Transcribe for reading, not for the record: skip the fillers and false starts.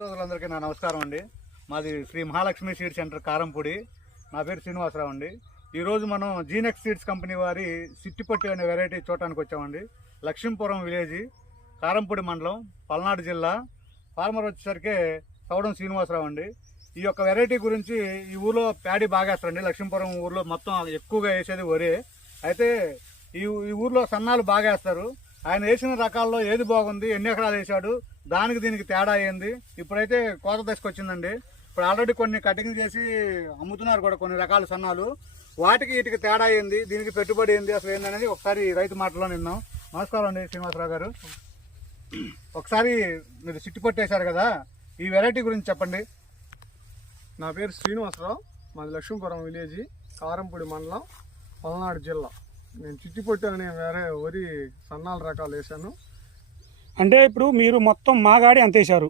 సోదరులందరికీ నా నమస్కారం అండి. మాది శ్రీ మహాలక్ష్మి సీడ్ సెంటర్ కారంపూడి. నా పేరు శ్రీనివాసరావు అండి. ఈరోజు మనం జీనెక్స్ సీడ్స్ కంపెనీ వారి సిట్టిపట్టు అనే వెరైటీ చూడటానికి వచ్చామండి. లక్ష్మీపురం విలేజ్, కారంపూడి మండలం, పల్నాడు జిల్లా. ఫార్మర్ వచ్చేసరికి సౌడం శ్రీనివాసరావు అండి. ఈ యొక్క వెరైటీ గురించి ఈ ఊర్లో ప్యాడీ బాగా వేస్తారండి. లక్ష్మీపురం ఊర్లో మొత్తం ఎక్కువగా వేసేది వరి. అయితే ఈ ఊర్లో సన్నాలు బాగా వేస్తారు. ఆయన వేసిన రకాల్లో ఏది బాగుంది, ఎన్ని ఎకరాలు వేసాడు, దానికి దీనికి తేడా అయింది. ఇప్పుడైతే కోత దశకు వచ్చిందండి. ఇప్పుడు ఆల్రెడీ కొన్ని కటింగ్ చేసి అమ్ముతున్నారు కూడా కొన్ని రకాల సన్నాలు. వాటికి వీటికి తేడా అయింది, దీనికి పెట్టుబడి ఏంది, అసలు ఏందనేది ఒకసారి రైతు మాటలో విన్నాం. నమస్కారం అండి శ్రీనివాసరావు గారు. ఒకసారి మీరు సిట్టిపట్టు వేశారు కదా, ఈ వెరైటీ గురించి చెప్పండి. నా పేరు శ్రీనివాసరావు, మాది లక్ష్మీపురం విలేజ్, కారంపూడి మండలం, పల్నాడు జిల్లా. నేను చిట్టిపొట్టు అనే వరి సన్నాల రకాలు వేసాను. అంటే ఇప్పుడు మీరు మొత్తం మాగాడి అంత వేశారు,